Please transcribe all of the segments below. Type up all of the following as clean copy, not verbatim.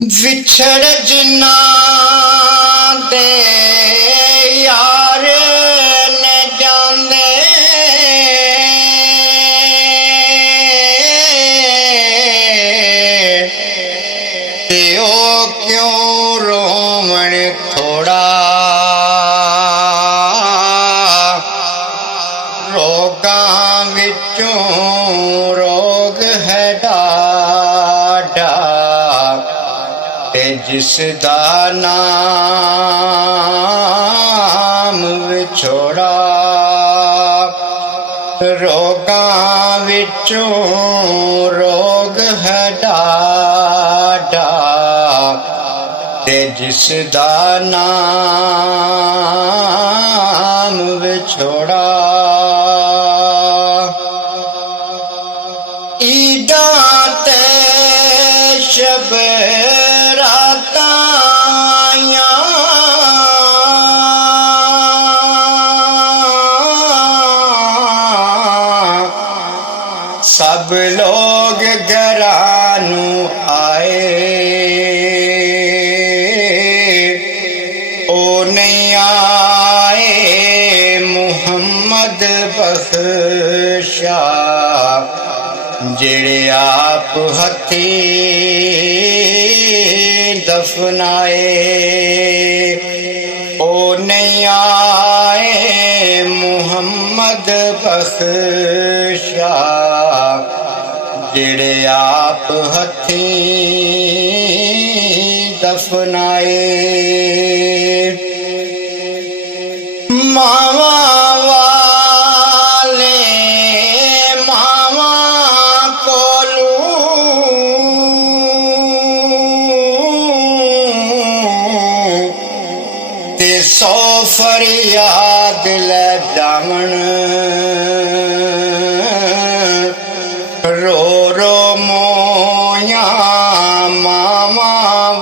ਵਿਛੜ ਜਿਨ੍ਹਾਂ ਦੇ ਯਾਰ ਨੇ ਜਾਂਦੇ ਤੇ ਉਹ ਕਿਉਂ ਰੋਵਣ ਥੋੜਾ ਰੋਗਾਂ ਵਿੱਚੋਂ ਰੋਗ ਹੈ ਡਾਢਾ ਤੇ ਜਿਸ ਦਾ ਨਾਮ ਵਿਛੋੜਾ ਰੋਗਾਂ ਵਿੱਚੋਂ ਰੋਗ ਹੈ ਡਾਢਾ ਤੇ ਜਿਸ ਦਾ ਨਾਮ ਵਿਛੋੜਾ ਈਦਾਂ ਤੇ ਸ਼ਬ सब लोग घरानू आए ओ नहीं आए मुहम्मद बख्शा जेड़े आप हथी दफनाए ओ नहीं आए मुहम्मद बख्शा जेड़े आप हथी दफनाए मावा वाले मावा कोलू ते सौ फरियाद ले जावण रो रो मोया मामा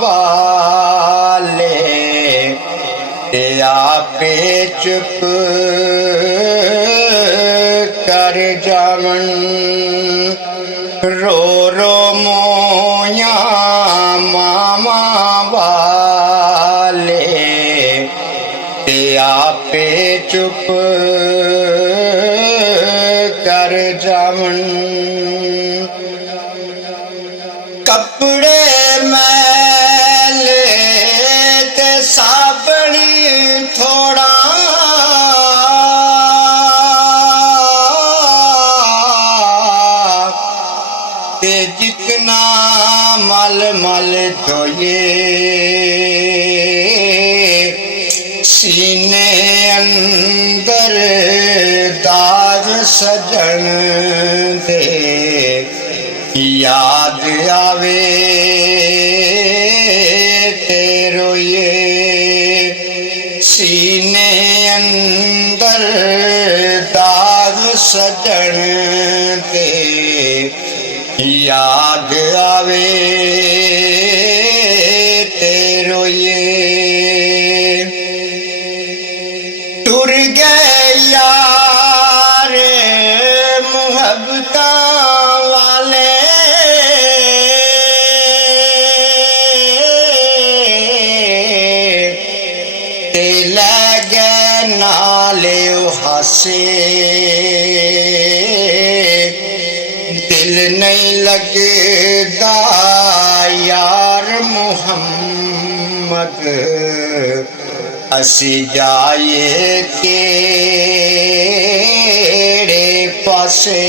वाले ते आपे चुप कर जावन रो रो मोया मामा वाले ते आपे चुप कर जावन कपड़े मैले ते साबणी थोड़ा ते जितना मल मल धोए सीने अंदर दाग सजन दे याद आवे ते रोए सीने अंदर दाग सजन दे याद आवे ते रोए टुर गए यार मुहब्बता हासे दिल नहीं लगदा यार मुहम्मद असी जाए केड़े पासे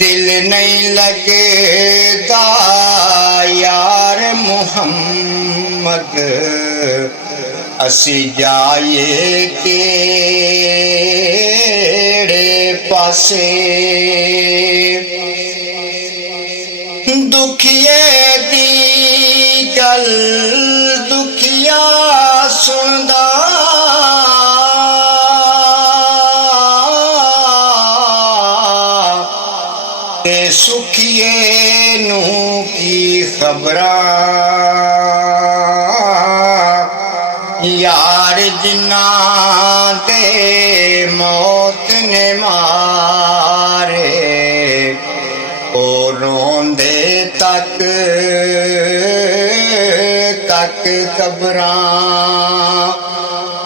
दिल नहीं लगदा यार मुहम्मद असी जाए केड़े पासे दुखिए दी गल दुखिया सुनदा ते सुखिए नू की खबरां यार जिन्हां दे मौत ने मारे ओ रोंदे तक ਤੱਕ ਕਬਰਾਂ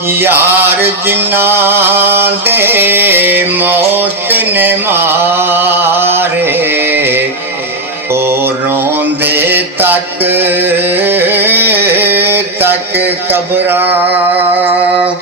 ਯਾਰ ਜਿਨ੍ਹਾਂ ਦੇ ਮੌਤ ਨੇ ਮਾਰੇ ਉਹ ਰੋਂਦੇ ਤੱਕ ਤੱਕ ਕਬਰਾਂ